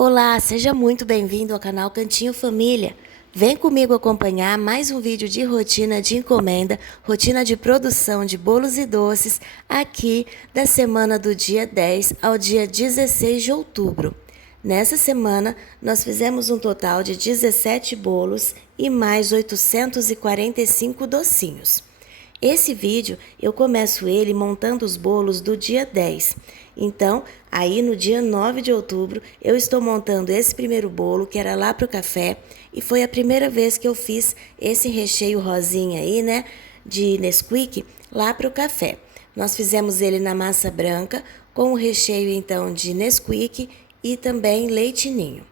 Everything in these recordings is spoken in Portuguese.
Olá, seja muito bem-vindo ao canal Cantinho Família. Vem comigo acompanhar mais um vídeo de rotina de encomenda, rotina de produção de bolos e doces, aqui da semana do dia 10 ao dia 16 de outubro. Nessa semana, nós fizemos um total de 17 bolos e mais 845 docinhos. Esse vídeo eu começo ele montando os bolos do dia 10. Então, aí no dia 9 de outubro, eu estou montando esse primeiro bolo, que era lá pro café, e foi a primeira vez que eu fiz esse recheio rosinha aí, né, de Nesquik, lá pro café. Nós fizemos ele na massa branca, com o recheio então de Nesquik e também leite ninho.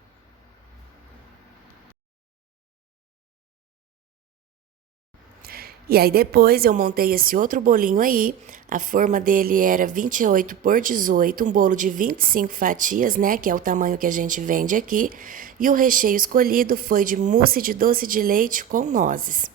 E aí depois eu montei esse outro bolinho aí, a forma dele era 28 por 18, um bolo de 25 fatias, né, que é o tamanho que a gente vende aqui, e o recheio escolhido foi de mousse de doce de leite com nozes.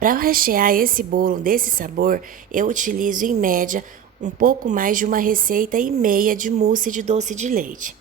Para rechear esse bolo desse sabor, eu utilizo em média um pouco mais de uma receita e meia de mousse de doce de leite.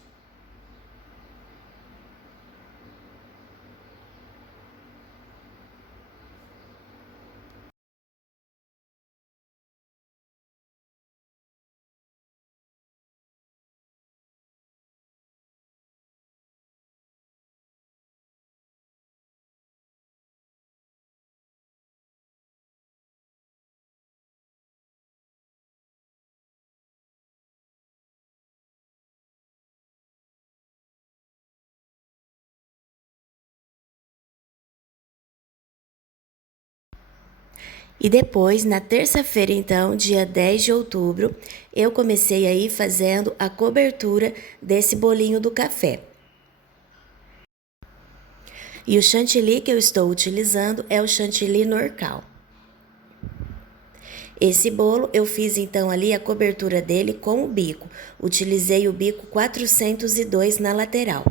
E depois, na terça-feira, então, dia 10 de outubro, eu comecei aí fazendo a cobertura desse bolinho do café. E o chantilly que eu estou utilizando é o chantilly Norcal. Esse bolo eu fiz então ali a cobertura dele com o bico. Utilizei o bico 402 na lateral.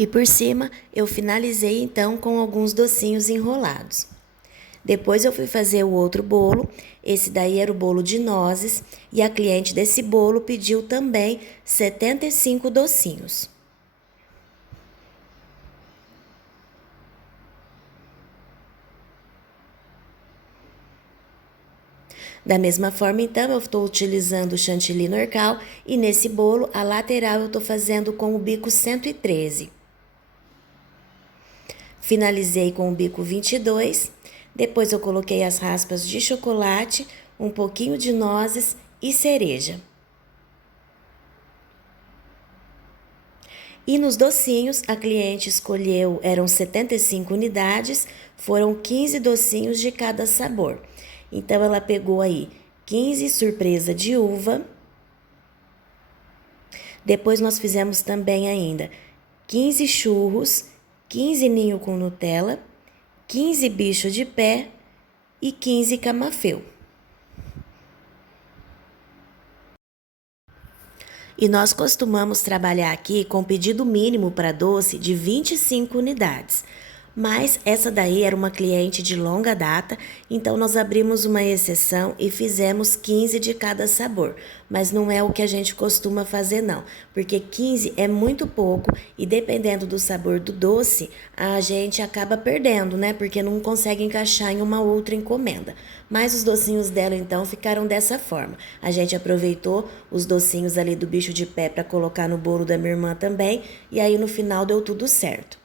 E por cima eu finalizei então com alguns docinhos enrolados. Depois eu fui fazer o outro bolo, esse daí era o bolo de nozes, e a cliente desse bolo pediu também 75 docinhos. Da mesma forma, então, eu estou utilizando o chantilly Norcal e nesse bolo, a lateral eu estou fazendo com o bico 113. Finalizei com o bico 22, depois eu coloquei as raspas de chocolate, um pouquinho de nozes e cereja. E nos docinhos, a cliente escolheu, eram 75 unidades, foram 15 docinhos de cada sabor. Então, ela pegou aí 15 surpresa de uva. Depois, nós fizemos também ainda 15 churros, 15 ninho com Nutella, 15 bicho de pé e 15 camafeu. E nós costumamos trabalhar aqui com pedido mínimo para doce de 25 unidades. Mas essa daí era uma cliente de longa data, então nós abrimos uma exceção e fizemos 15 de cada sabor. Mas não é o que a gente costuma fazer não, porque 15 é muito pouco e dependendo do sabor do doce, a gente acaba perdendo, né? Porque não consegue encaixar em uma outra encomenda. Mas os docinhos dela então ficaram dessa forma. A gente aproveitou os docinhos ali do bicho de pé para colocar no bolo da minha irmã também, e aí no final deu tudo certo.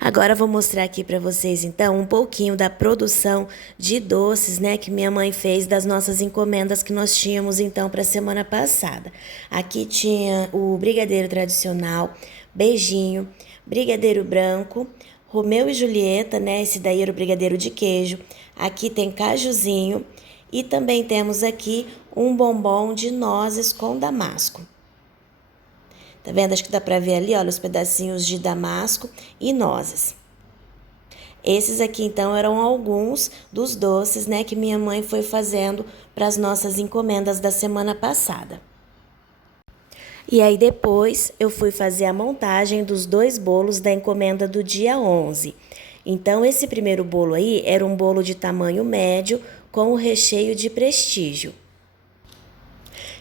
Agora vou mostrar aqui para vocês então um pouquinho da produção de doces, né, que minha mãe fez das nossas encomendas que nós tínhamos então para a semana passada. Aqui tinha o brigadeiro tradicional, beijinho, brigadeiro branco, Romeu e Julieta, né, esse daí era o brigadeiro de queijo. Aqui tem cajuzinho e também temos aqui um bombom de nozes com damasco. Tá vendo? Acho que dá pra ver ali, olha, os pedacinhos de damasco e nozes. Esses aqui, então, eram alguns dos doces, né, que minha mãe foi fazendo para as nossas encomendas da semana passada. E aí depois eu fui fazer a montagem dos dois bolos da encomenda do dia 11. Então esse primeiro bolo aí era um bolo de tamanho médio com o recheio de prestígio.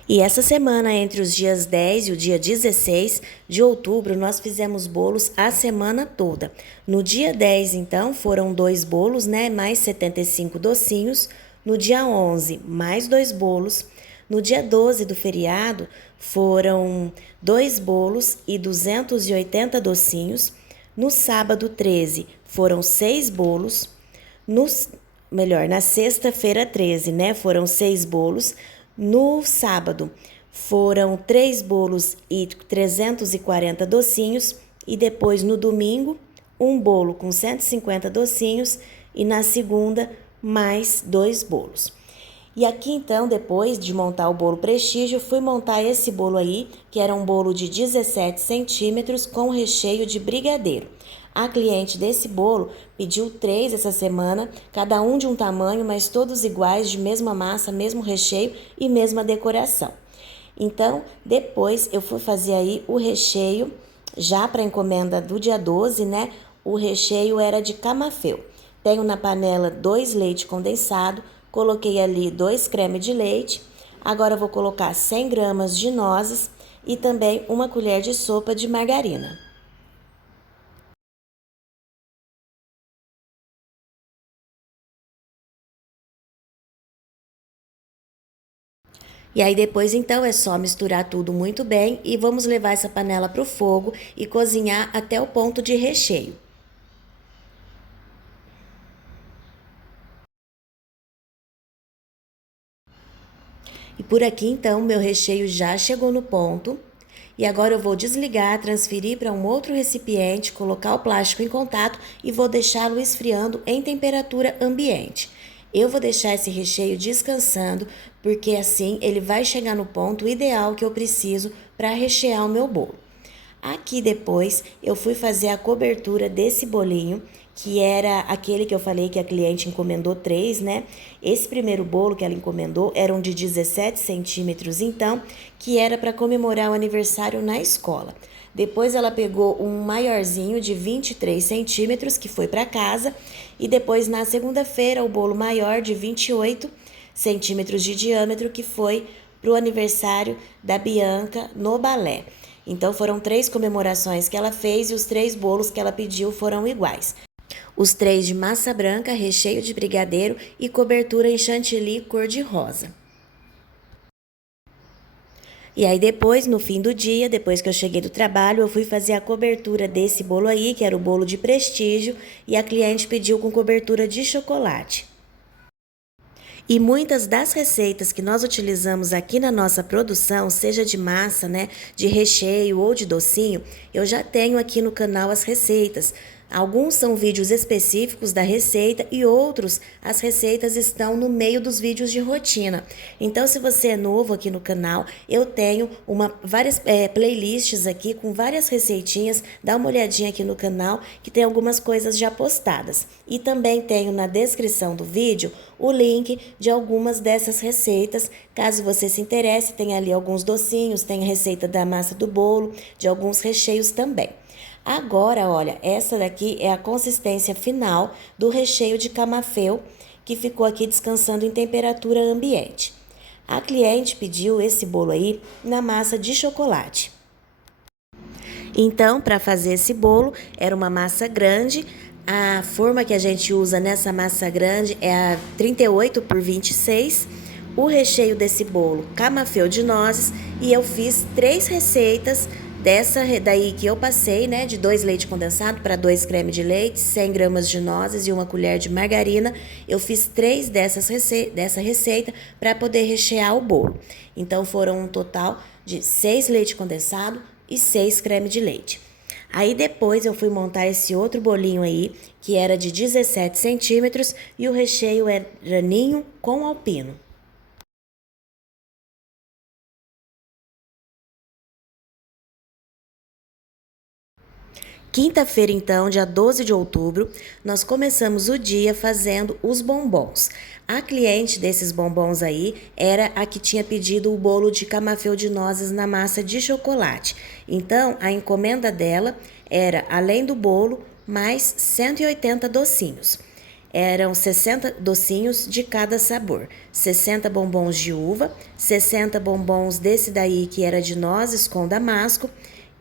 E essa semana, entre os dias 10 e o dia 16 de outubro, nós fizemos bolos a semana toda. No dia 10, então, foram 2 bolos, né, mais 75 docinhos. No dia 11, mais 2 bolos. No dia 12 do feriado, foram 2 bolos e 280 docinhos. No sábado 13, foram 6 bolos. Na sexta-feira 13, né? Foram 6 bolos. No sábado foram 3 bolos e 340 docinhos. E depois no domingo, um bolo com 150 docinhos. E na segunda, mais 2 bolos. E aqui então, depois de montar o bolo prestígio, fui montar esse bolo aí, que era um bolo de 17 centímetros com recheio de brigadeiro. A cliente desse bolo pediu 3 essa semana, cada um de um tamanho, mas todos iguais, de mesma massa, mesmo recheio e mesma decoração. Então, depois eu fui fazer aí o recheio, já para encomenda do dia 12, né? O recheio era de camafeu. Tenho na panela 2 leite condensado, coloquei ali 2 creme de leite. Agora eu vou colocar 100 gramas de nozes e também 1 colher de sopa de margarina. E aí depois então é só misturar tudo muito bem e vamos levar essa panela para o fogo e cozinhar até o ponto de recheio. E por aqui então meu recheio já chegou no ponto. E agora eu vou desligar, transferir para um outro recipiente, colocar o plástico em contato e vou deixá-lo esfriando em temperatura ambiente. Eu vou deixar esse recheio descansando, porque assim ele vai chegar no ponto ideal que eu preciso para rechear o meu bolo. Aqui depois eu fui fazer a cobertura desse bolinho, que era aquele que eu falei que a cliente encomendou 3, né? Esse primeiro bolo que ela encomendou era um de 17 centímetros, então, que era para comemorar o aniversário na escola. Depois ela pegou um maiorzinho de 23 centímetros, que foi para casa, e depois na segunda-feira o bolo maior de 28 centímetros de diâmetro, que foi para o aniversário da Bianca no balé. Então foram 3 comemorações que ela fez e os 3 bolos que ela pediu foram iguais. Os 3 de massa branca, recheio de brigadeiro e cobertura em chantilly cor-de-rosa. E aí depois, no fim do dia, depois que eu cheguei do trabalho, eu fui fazer a cobertura desse bolo aí, que era o bolo de prestígio, e a cliente pediu com cobertura de chocolate. E muitas das receitas que nós utilizamos aqui na nossa produção, seja de massa, né, de recheio ou de docinho, eu já tenho aqui no canal as receitas. Alguns são vídeos específicos da receita e outros, as receitas estão no meio dos vídeos de rotina. Então, se você é novo aqui no canal, eu tenho várias playlists aqui com várias receitinhas. Dá uma olhadinha aqui no canal que tem algumas coisas já postadas. E também tenho na descrição do vídeo o link de algumas dessas receitas. Caso você se interesse, tem ali alguns docinhos, tem a receita da massa do bolo, de alguns recheios também. Agora, olha, essa daqui é a consistência final do recheio de camafeu que ficou aqui descansando em temperatura ambiente. A cliente pediu esse bolo aí na massa de chocolate. Então, para fazer esse bolo, era uma massa grande. A forma que a gente usa nessa massa grande é a 38 por 26. O recheio desse bolo, camafeu de nozes, e eu fiz 3 receitas dessa daí que eu passei, né, de 2 leite condensado para 2 creme de leite, 100 gramas de nozes e 1 colher de margarina. Eu fiz 3 dessa receita para poder rechear o bolo. Então foram um total de 6 leite condensado e 6 creme de leite. Aí depois eu fui montar esse outro bolinho aí, que era de 17 centímetros e o recheio era ninho com alpino. quinta-feira, então, dia 12 de outubro, nós começamos o dia fazendo os bombons. A cliente desses bombons aí era a que tinha pedido o bolo de camafeu de nozes na massa de chocolate. Então, a encomenda dela era, além do bolo, mais 180 docinhos. Eram 60 docinhos de cada sabor, 60 bombons de uva, 60 bombons desse daí que era de nozes com damasco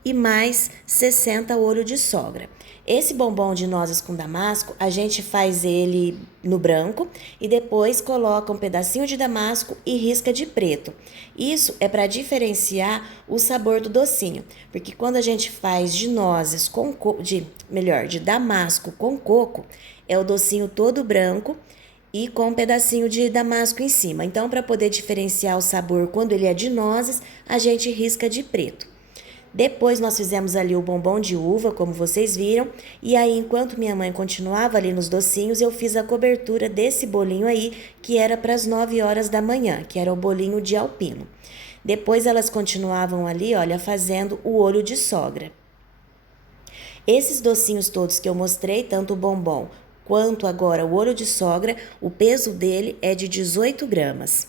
e mais 60 olho de sogra. Esse bombom de nozes com damasco, a gente faz ele no branco e depois coloca um pedacinho de damasco e risca de preto. Isso é para diferenciar o sabor do docinho, porque quando a gente faz de nozes com de damasco com coco, é o docinho todo branco e com um pedacinho de damasco em cima. Então, para poder diferenciar o sabor quando ele é de nozes, a gente risca de preto. Depois nós fizemos ali o bombom de uva, como vocês viram, e aí enquanto minha mãe continuava ali nos docinhos, eu fiz a cobertura desse bolinho aí, que era para as 9 horas da manhã, que era o bolinho de alpino. Depois elas continuavam ali, olha, fazendo o olho de sogra. Esses docinhos todos que eu mostrei, tanto o bombom quanto agora o olho de sogra, o peso dele é de 18 gramas.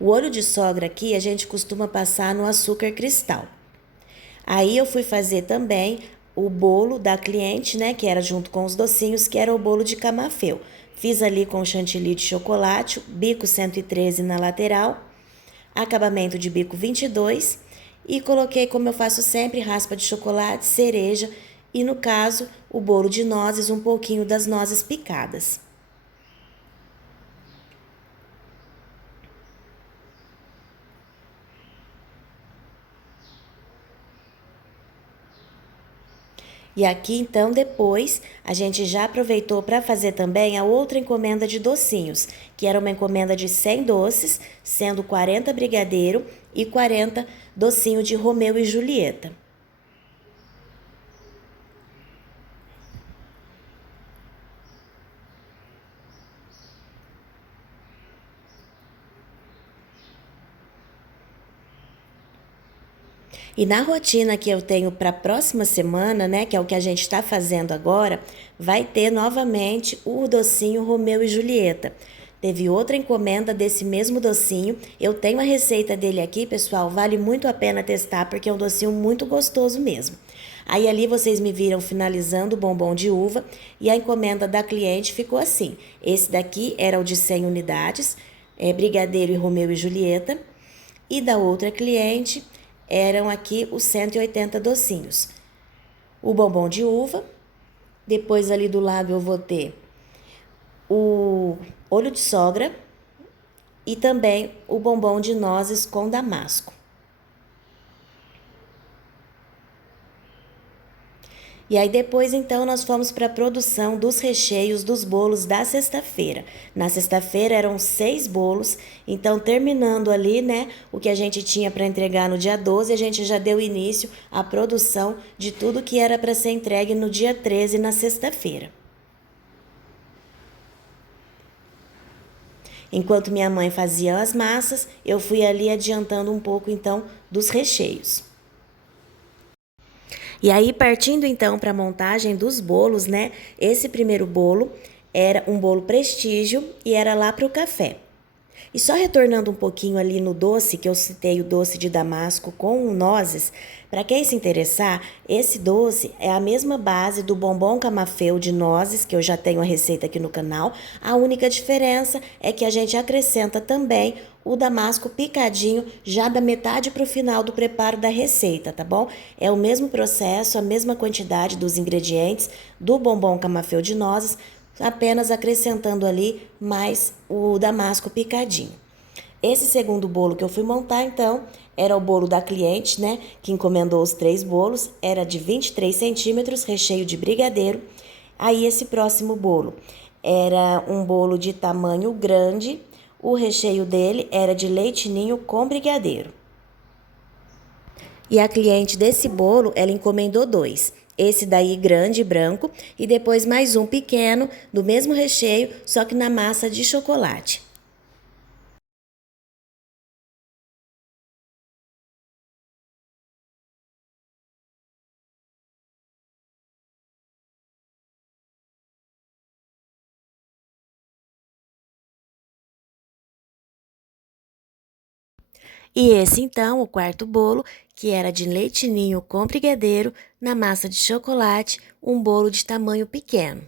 O olho de sogra aqui a gente costuma passar no açúcar cristal. Aí eu fui fazer também o bolo da cliente, né, que era junto com os docinhos, que era o bolo de camafeu. Fiz ali com chantilly de chocolate, bico 113 na lateral, acabamento de bico 22 e coloquei, como eu faço sempre, raspa de chocolate, cereja e, no caso, o bolo de nozes, um pouquinho das nozes picadas. E aqui, então, depois, a gente já aproveitou para fazer também a outra encomenda de docinhos, que era uma encomenda de 100 doces, sendo 40 brigadeiro e 40 docinho de Romeu e Julieta. E na rotina que eu tenho para a próxima semana, né, que é o que a gente está fazendo agora, vai ter novamente o docinho Romeu e Julieta. Teve outra encomenda desse mesmo docinho. Eu tenho a receita dele aqui, pessoal. Vale muito a pena testar porque é um docinho muito gostoso mesmo. Aí ali vocês me viram finalizando o bombom de uva e a encomenda da cliente ficou assim. Esse daqui era o de 100 unidades, Brigadeiro e Romeu e Julieta. E da outra cliente eram aqui os 180 docinhos. O bombom de uva, depois ali do lado eu vou ter o olho de sogra e também o bombom de nozes com damasco. E aí depois, então, nós fomos para a produção dos recheios dos bolos da sexta-feira. Na sexta-feira eram 6 bolos, então terminando ali, né, o que a gente tinha para entregar no dia 12, a gente já deu início à produção de tudo que era para ser entregue no dia 13, na sexta-feira. Enquanto minha mãe fazia as massas, eu fui ali adiantando um pouco, então, dos recheios. E aí, partindo então para a montagem dos bolos, né? Esse primeiro bolo era um bolo prestígio e era lá para o café. E só retornando um pouquinho ali no doce, que eu citei o doce de damasco com nozes, para quem se interessar, esse doce é a mesma base do bombom camafeu de nozes, que eu já tenho a receita aqui no canal. A única diferença é que a gente acrescenta também o damasco picadinho já da metade para o final do preparo da receita, tá bom? É o mesmo processo, a mesma quantidade dos ingredientes do bombom camafeu de nozes, apenas acrescentando ali mais o damasco picadinho. Esse segundo bolo que eu fui montar, então, era o bolo da cliente, né, que encomendou os 3 bolos, era de 23 centímetros, recheio de brigadeiro. Aí esse próximo bolo era um bolo de tamanho grande, o recheio dele era de leite ninho com brigadeiro. E a cliente desse bolo, ela encomendou 2. Esse daí grande, branco, e depois mais um pequeno, do mesmo recheio, só que na massa de chocolate. E esse então, o quarto bolo, que era de leite ninho com brigadeiro, na massa de chocolate, um bolo de tamanho pequeno.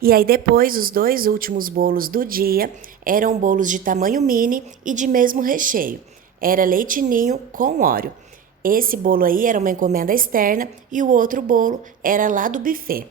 E aí depois, os dois últimos bolos do dia eram bolos de tamanho mini e de mesmo recheio. Era leite ninho com óleo. Esse bolo aí era uma encomenda externa e o outro bolo era lá do buffet.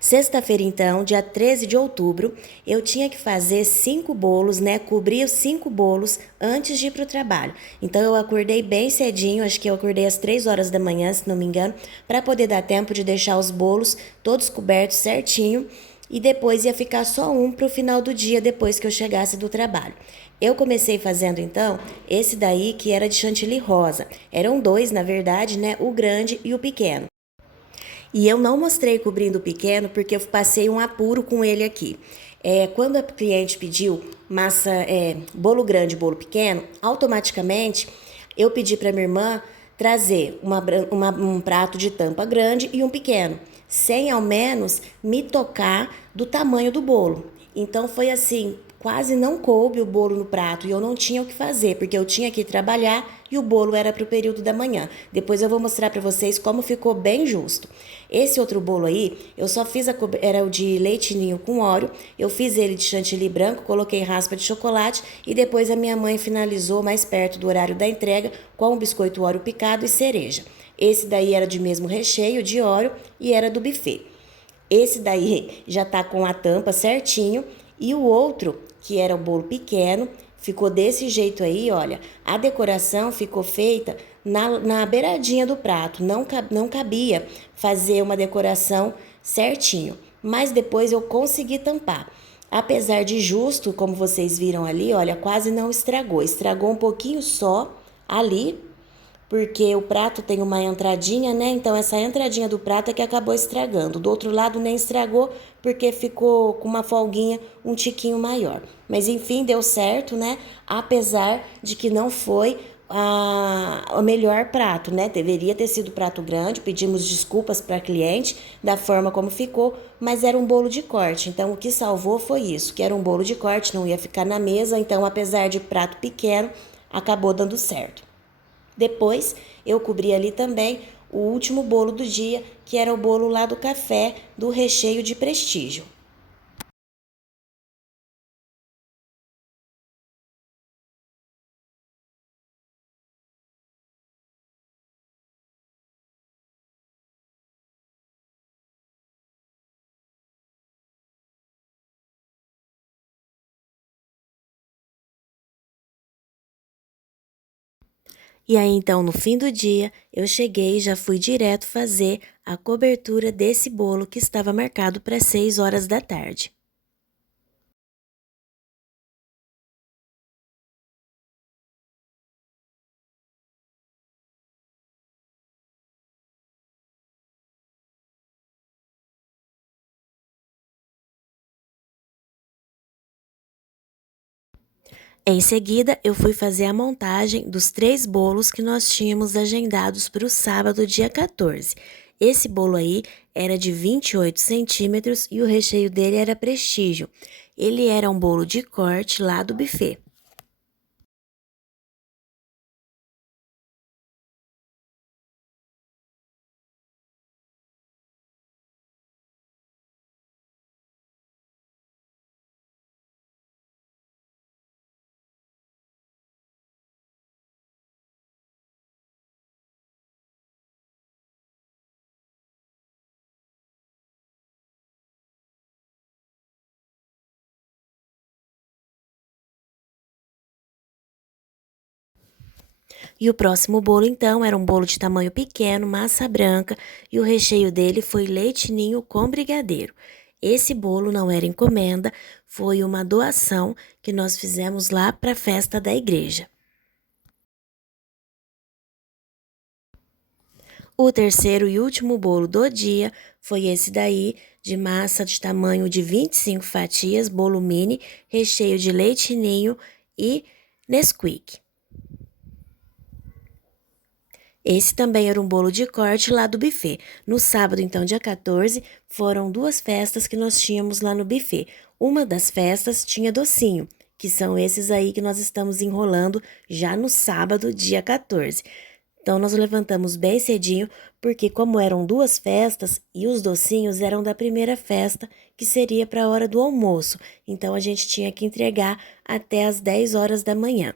Sexta-feira, então, dia 13 de outubro, eu tinha que fazer 5 bolos, né? Cobrir os 5 bolos antes de ir para o trabalho. Então, eu acordei bem cedinho, acho que eu acordei às 3 horas da manhã, se não me engano, para poder dar tempo de deixar os bolos todos cobertos certinho. E depois ia ficar só um para o final do dia, depois que eu chegasse do trabalho. Eu comecei fazendo então esse daí que era de chantilly rosa. Eram dois, na verdade, né? O grande e o pequeno. E eu não mostrei cobrindo o pequeno porque eu passei um apuro com ele aqui. Quando a cliente pediu massa, bolo grande, bolo pequeno, automaticamente eu pedi para minha irmã trazer um prato de tampa grande e um pequeno, sem ao menos me tocar do tamanho do bolo. Então foi assim, quase não coube o bolo no prato e eu não tinha o que fazer, porque eu tinha que trabalhar e o bolo era para o período da manhã. Depois eu vou mostrar para vocês como ficou bem justo. Esse outro bolo aí, eu só fiz era o de leite ninho com óleo, eu fiz ele de chantilly branco, coloquei raspa de chocolate e depois a minha mãe finalizou mais perto do horário da entrega com um biscoito óleo picado e cereja. Esse daí era de mesmo recheio, de óleo e era do buffet. Esse daí já tá com a tampa certinho e o outro, que era o bolo pequeno, ficou desse jeito aí, olha. A decoração ficou feita na beiradinha do prato, não cabia fazer uma decoração certinho. Mas depois eu consegui tampar. Apesar de justo, como vocês viram ali, olha, quase não estragou. Estragou um pouquinho só ali, porque o prato tem uma entradinha, né? Então essa entradinha do prato é que acabou estragando. Do outro lado nem estragou porque ficou com uma folguinha um tiquinho maior. Mas enfim, deu certo, né? Apesar de que não foi o melhor prato, né? Deveria ter sido prato grande. Pedimos desculpas para a cliente da forma como ficou, mas era um bolo de corte. Então o que salvou foi isso, que era um bolo de corte, não ia ficar na mesa. Então apesar de prato pequeno, acabou dando certo. Depois, eu cobri ali também o último bolo do dia, que era o bolo lá do café, do recheio de prestígio. E aí, então, no fim do dia, eu cheguei e já fui direto fazer a cobertura desse bolo que estava marcado para 6 horas da tarde. Em seguida, eu fui fazer a montagem dos 3 bolos que nós tínhamos agendados para o sábado, dia 14. Esse bolo aí era de 28 centímetros e o recheio dele era prestígio. Ele era um bolo de corte lá do buffet. E o próximo bolo, então, era um bolo de tamanho pequeno, massa branca, e o recheio dele foi leite ninho com brigadeiro. Esse bolo não era encomenda, foi uma doação que nós fizemos lá para a festa da igreja. O terceiro e último bolo do dia foi esse daí, de massa de tamanho de 25 fatias, bolo mini, recheio de leite ninho e Nesquik. Esse também era um bolo de corte lá do buffet. No sábado, então, dia 14, foram 2 festas que nós tínhamos lá no buffet. Uma das festas tinha docinho, que são esses aí que nós estamos enrolando já no sábado, dia 14. Então, nós levantamos bem cedinho, porque como eram 2 festas e os docinhos eram da primeira festa, que seria para a hora do almoço. Então, a gente tinha que entregar até as 10 horas da manhã.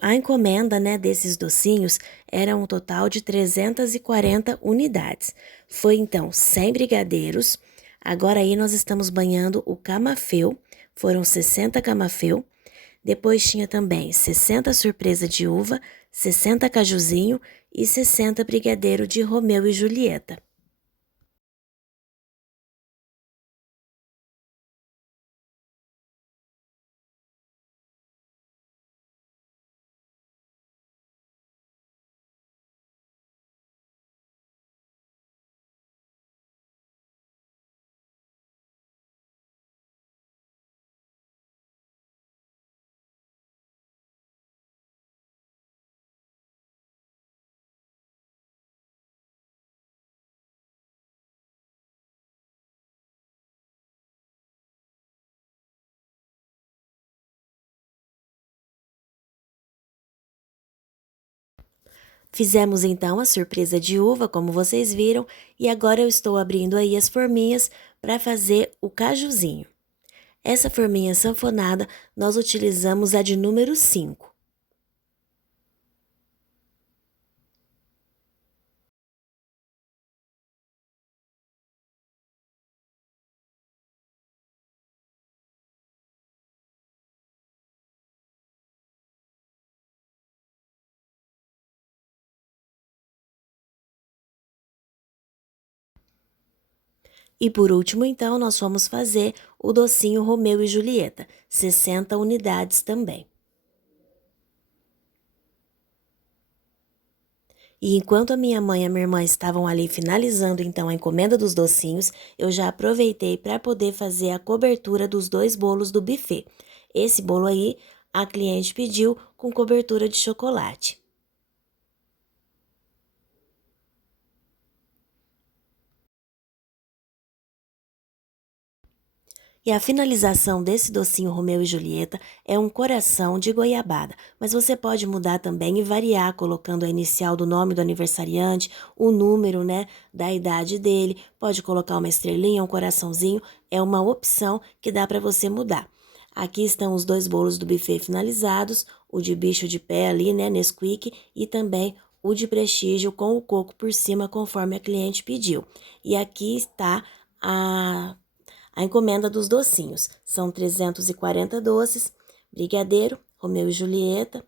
A encomenda, né, desses docinhos era um total de 340 unidades. Foi então 100 brigadeiros. Agora aí nós estamos banhando o camafeu, foram 60 camafeu. Depois tinha também 60 surpresa de uva, 60 cajuzinho e 60 brigadeiro de Romeu e Julieta. Fizemos então a surpresa de uva, como vocês viram, e agora eu estou abrindo aí as forminhas para fazer o cajuzinho. Essa forminha sanfonada, nós utilizamos a de número 5. E por último, então, nós fomos fazer o docinho Romeu e Julieta, 60 unidades também. E enquanto a minha mãe e a minha irmã estavam ali finalizando então a encomenda dos docinhos, eu já aproveitei para poder fazer a cobertura dos 2 bolos do buffet. Esse bolo aí, a cliente pediu com cobertura de chocolate. E a finalização desse docinho Romeu e Julieta é um coração de goiabada, mas você pode mudar também e variar colocando a inicial do nome do aniversariante, o número, né, da idade dele, pode colocar uma estrelinha, um coraçãozinho, é uma opção que dá para você mudar. Aqui estão os 2 bolos do buffet finalizados, o de bicho de pé ali, né, Nesquik, e também o de prestígio com o coco por cima, conforme a cliente pediu. E aqui está a encomenda dos docinhos. São 340 doces, brigadeiro, Romeu e Julieta,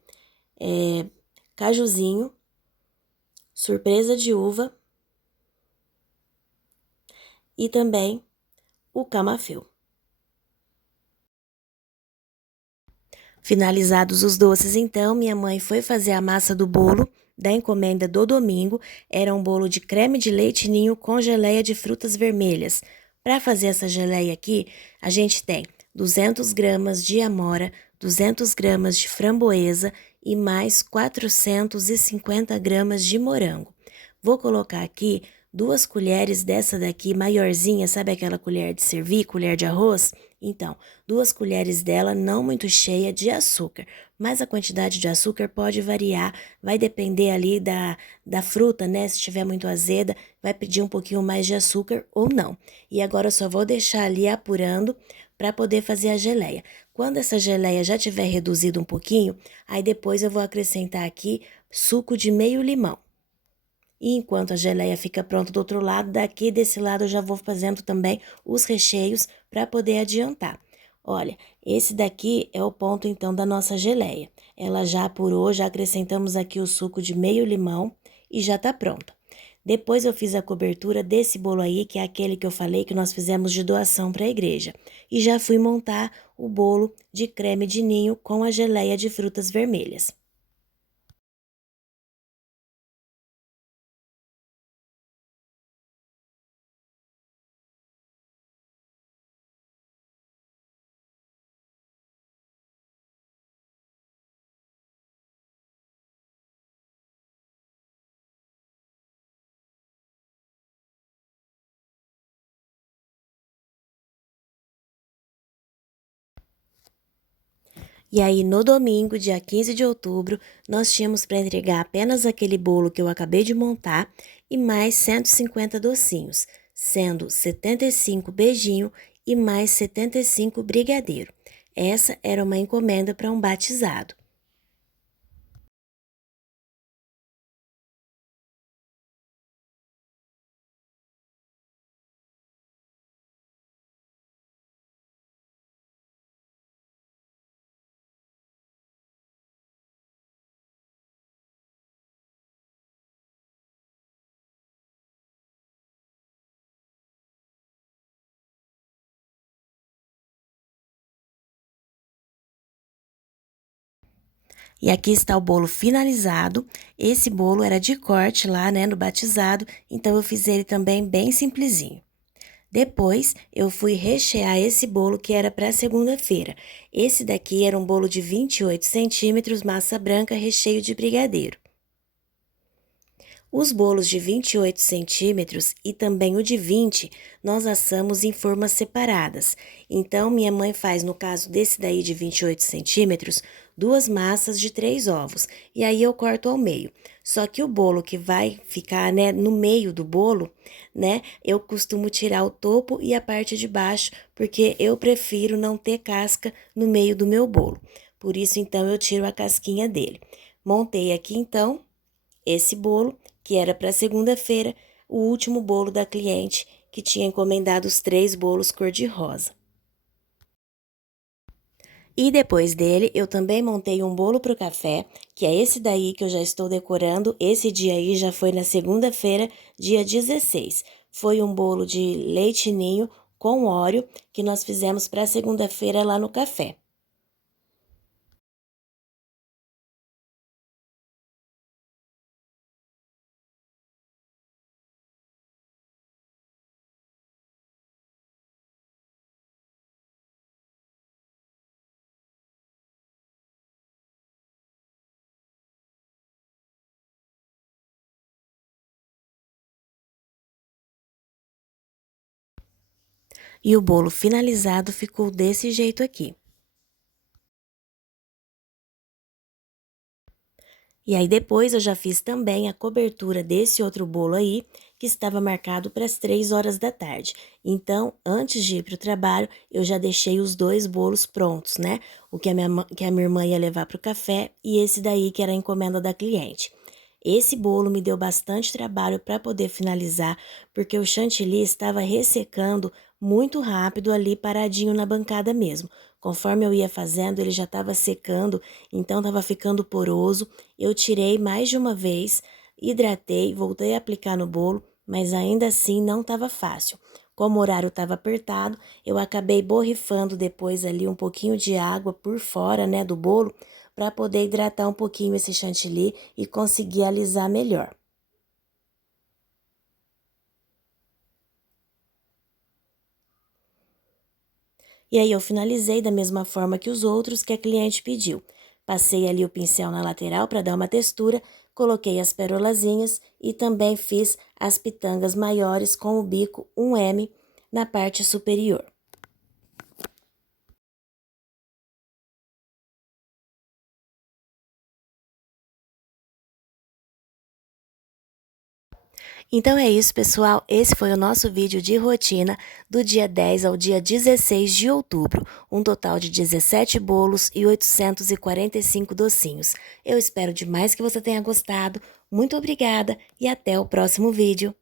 cajuzinho, surpresa de uva e também o camafeu. Finalizados os doces, então, minha mãe foi fazer a massa do bolo da encomenda do domingo. Era um bolo de creme de leite ninho com geleia de frutas vermelhas. Para fazer essa geleia aqui, a gente tem 200 gramas de amora, 200 gramas de framboesa e mais 450 gramas de morango. Vou colocar aqui 2 colheres dessa daqui maiorzinha, sabe aquela colher de servir, colher de arroz? Então, 2 colheres dela, não muito cheia, de açúcar. Mas a quantidade de açúcar pode variar, vai depender ali da fruta, né? Se estiver muito azeda, vai pedir um pouquinho mais de açúcar ou não. E agora eu só vou deixar ali apurando para poder fazer a geleia. Quando essa geleia já tiver reduzido um pouquinho, aí depois eu vou acrescentar aqui suco de meio limão. E enquanto a geleia fica pronta do outro lado, daqui desse lado eu já vou fazendo também os recheios para poder adiantar. Olha, esse daqui é o ponto então da nossa geleia. Ela já apurou, já acrescentamos aqui o suco de meio limão e já tá pronta. Depois eu fiz a cobertura desse bolo aí, que é aquele que eu falei que nós fizemos de doação para a igreja. E já fui montar o bolo de creme de ninho com a geleia de frutas vermelhas. E aí, no domingo, dia 15 de outubro, nós tínhamos para entregar apenas aquele bolo que eu acabei de montar e mais 150 docinhos, sendo 75 beijinho e mais 75 brigadeiro. Essa era uma encomenda para um batizado. E aqui está o bolo finalizado. Esse bolo era de corte lá, né, no batizado, então eu fiz ele também bem simplesinho. Depois, eu fui rechear esse bolo que era para segunda-feira. Esse daqui era um bolo de 28 centímetros, massa branca, recheio de brigadeiro. Os bolos de 28 centímetros e também o de 20, nós assamos em formas separadas. Então, minha mãe faz, no caso desse daí de 28 centímetros, 2 massas de 3 ovos. E aí eu corto ao meio. Só que o bolo que vai ficar, né, no meio do bolo, né, eu costumo tirar o topo e a parte de baixo, porque eu prefiro não ter casca no meio do meu bolo. Por isso, então, eu tiro a casquinha dele. Montei aqui, então, esse bolo, que era para segunda-feira, o último bolo da cliente, que tinha encomendado os 3 bolos cor-de-rosa. E depois dele, eu também montei um bolo para o café, que é esse daí que eu já estou decorando. Esse dia aí já foi na segunda-feira, dia 16. Foi um bolo de leite ninho com óleo que nós fizemos para segunda-feira lá no café. E o bolo finalizado ficou desse jeito aqui. E aí depois eu já fiz também a cobertura desse outro bolo aí, que estava marcado para as 3 horas da tarde. Então, antes de ir para o trabalho, eu já deixei os 2 bolos prontos, né? O que que a minha irmã ia levar para o café e esse daí que era a encomenda da cliente. Esse bolo me deu bastante trabalho para poder finalizar, porque o chantilly estava ressecando muito rápido ali paradinho na bancada mesmo. Conforme eu ia fazendo, ele já estava secando, então estava ficando poroso. Eu tirei mais de uma vez, hidratei, voltei a aplicar no bolo, mas ainda assim não estava fácil. Como o horário estava apertado, eu acabei borrifando depois ali um pouquinho de água por fora, né, do bolo, para poder hidratar um pouquinho esse chantilly e conseguir alisar melhor. E aí eu finalizei da mesma forma que os outros que a cliente pediu. Passei ali o pincel na lateral para dar uma textura, coloquei as perolazinhas e também fiz as pitangas maiores com o bico 1M na parte superior. Então é isso, pessoal. Esse foi o nosso vídeo de rotina do dia 10 ao dia 16 de outubro. Um total de 17 bolos e 845 docinhos. Eu espero demais que você tenha gostado. Muito obrigada e até o próximo vídeo.